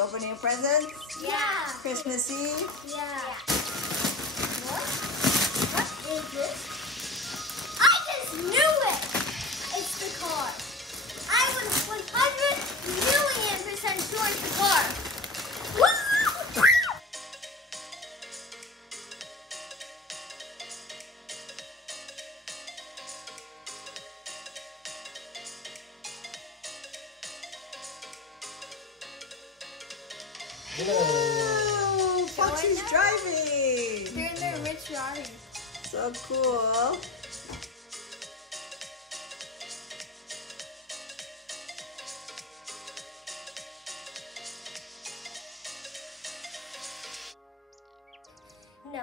You opening presents? Yeah. Christmassy? Yeah. What? What is this? I just knew it! It's the car. I was 100,000,000% sure it's the car. Whoa! Foxy's driving! They're in their rich Rari. So cool. No.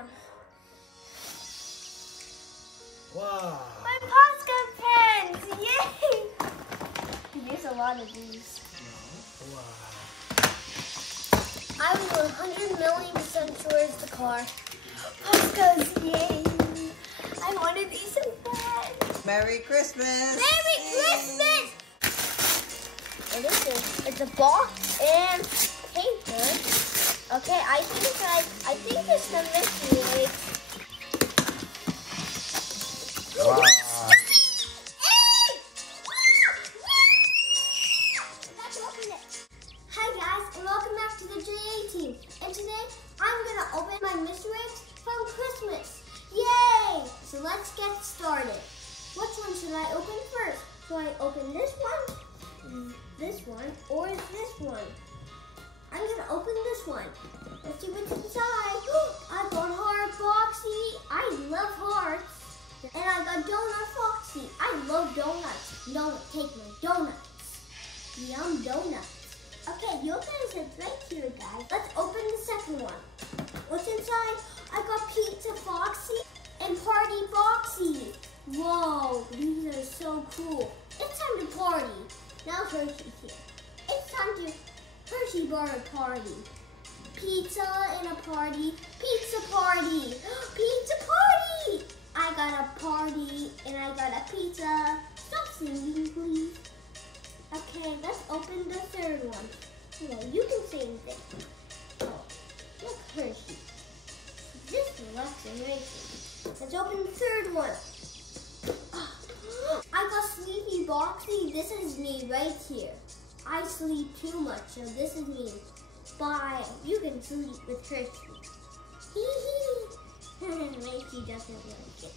Wow. My Posca pens! Yay! There's a lot of these. Wow. I was 100,000,000% sure it's the car. Poscas, yay! I wanted these so bad. Merry Christmas! Merry Christmas! What is this? It's a box and paper. Okay, I think it's the Mickey egg. Wow. Let's open it. Hi guys, and welcome back to the JA team. And today I'm gonna open my mystery eggs from Christmas. Yay! So let's get started. Which one should I open first? Should I open this one, or this one? I'm gonna open this one. Let's see what's inside. I got heart boxy. I love hearts. And I got donut foxy. I love donuts. No, take my donuts. Yum donuts. Okay, your guys are right here, guys. Let's open the second one. What's inside? I got pizza foxy and party boxy. Whoa, these are so cool. It's time to party. Now Hershey's here. It's time to Hershey bar party. Pizza and a party. Pizza party. Pizza party. I got a party and I got a pizza. Stop singing, please. Okay, let's open the third one. Well, you can say anything. Oh, look, Hershey. This relaxing racing. Let's open the third one. I got Sleepy Boxy. This is me right here. I sleep too much, so this is me. Bye. You can sleep with Hershey. Hee hee. She doesn't like it.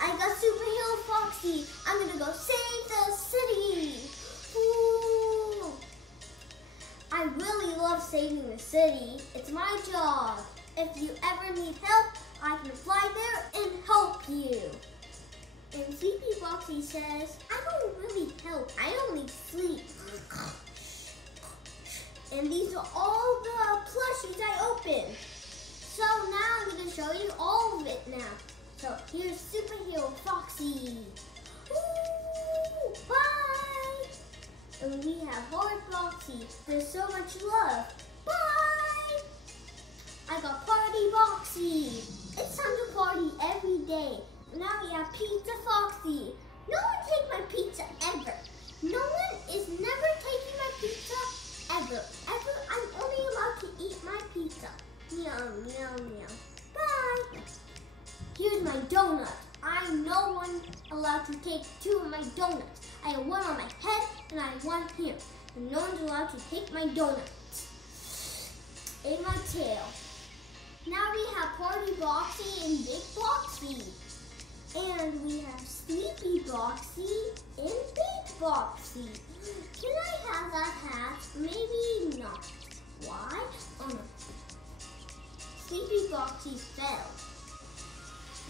I got Superhero Foxy. I'm gonna go save the city. Ooh. I really love saving the city. It's my job. If you ever need help, I can fly there and help you. And Sleepy Foxy says, I don't really help. I only sleep. And these are all the plushies I opened. So now I'm going to show you all of it now. So here's Superhero Foxy. Ooh, bye. And we have Hard Boxy. There's so much love. Bye. I got Party Boxy. It's time to party every day. Now we have Pizza Foxy. No one takes my pizza ever. No one is never taking my pizza ever. I'm only allowed to eat my pizza. Meow, meow, meow. Bye. Here's my donut. I'm no one allowed to take two of my donuts. I have one on my head and I have one here. And no one's allowed to take my donuts. In my tail. Now we have Party Boxy and Big Boxy. And we have Sleepy Boxy and Big Boxy. Can I have that hat? Maybe not. Why? Oh no. Sleepy Boxy fell.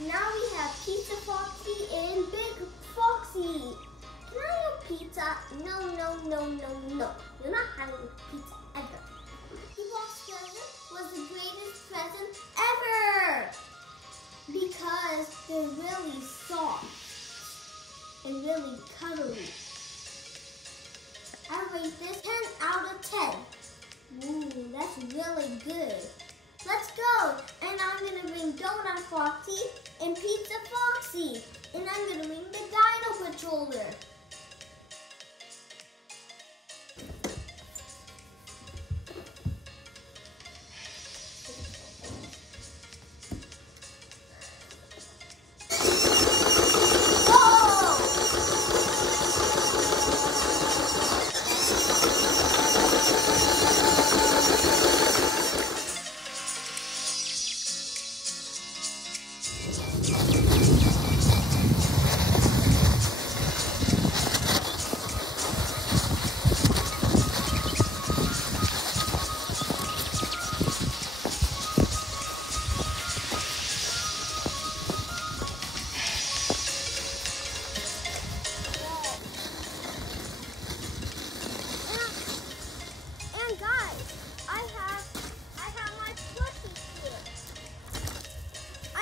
Now we have Pizza Foxy and Big Foxy. Can I have pizza? No, no, no, no, no. You're not having pizza ever. The box present was the greatest present ever because they're really soft and really cuddly. I rate this 10 out of 10. Ooh, that's really good. Let's go. And I'm going to bring Donut Foxy and Pizza Foxy. And I'm going to bring the Dino Patroller.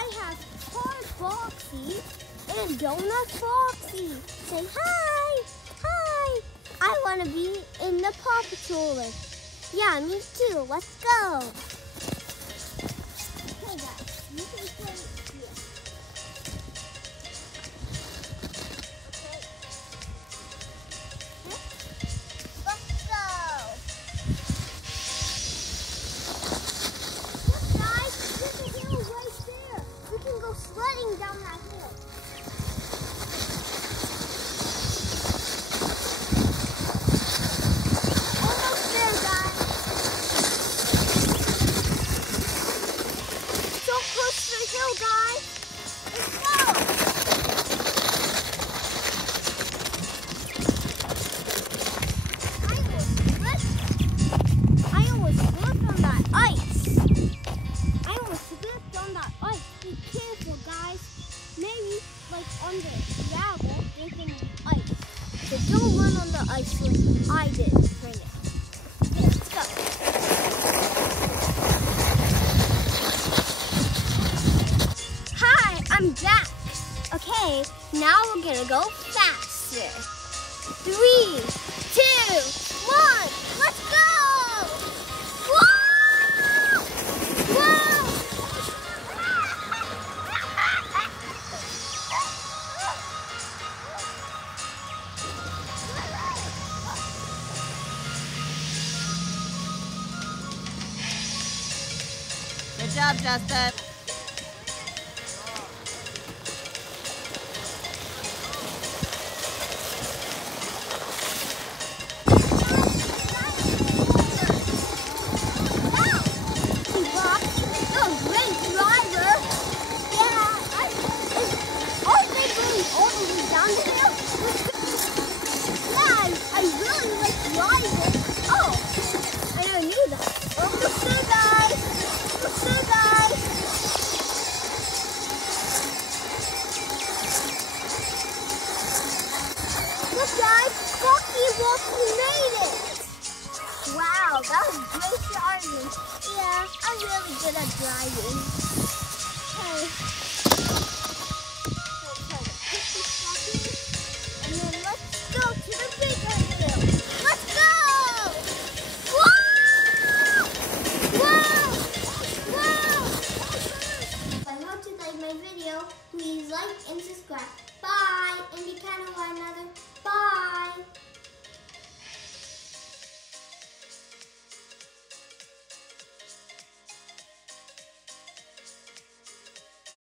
I have car boxy and donut foxy. Say hi, hi. I want to be in the Paw Patrol. Yeah, me too. Let's go. Okay, guys, you can play here. Let's go. Look, guys, there's a hill right there. We can go sledding down that hill. Almost there, guys. So close to the hill, guys. Let's go. I almost slipped on that ice. I almost slipped on that ice. Be careful, guys. Maybe like on the gravel, there's gonna be ice. So don't run on the ice like I did right now. Okay, let's go. Hi, I'm Jack. Okay, now we're gonna go faster. 3, 2, 1, let's go! Whoa! Whoa! Good job, Justin. Wow, that was great driving. Yeah, I'm really good at driving. Okay. And then let's go to the bigger hill. Let's go! Whoa! Whoa! Whoa! If I hope you like my video, please like and subscribe. Bye! And be kind to one another. Bye!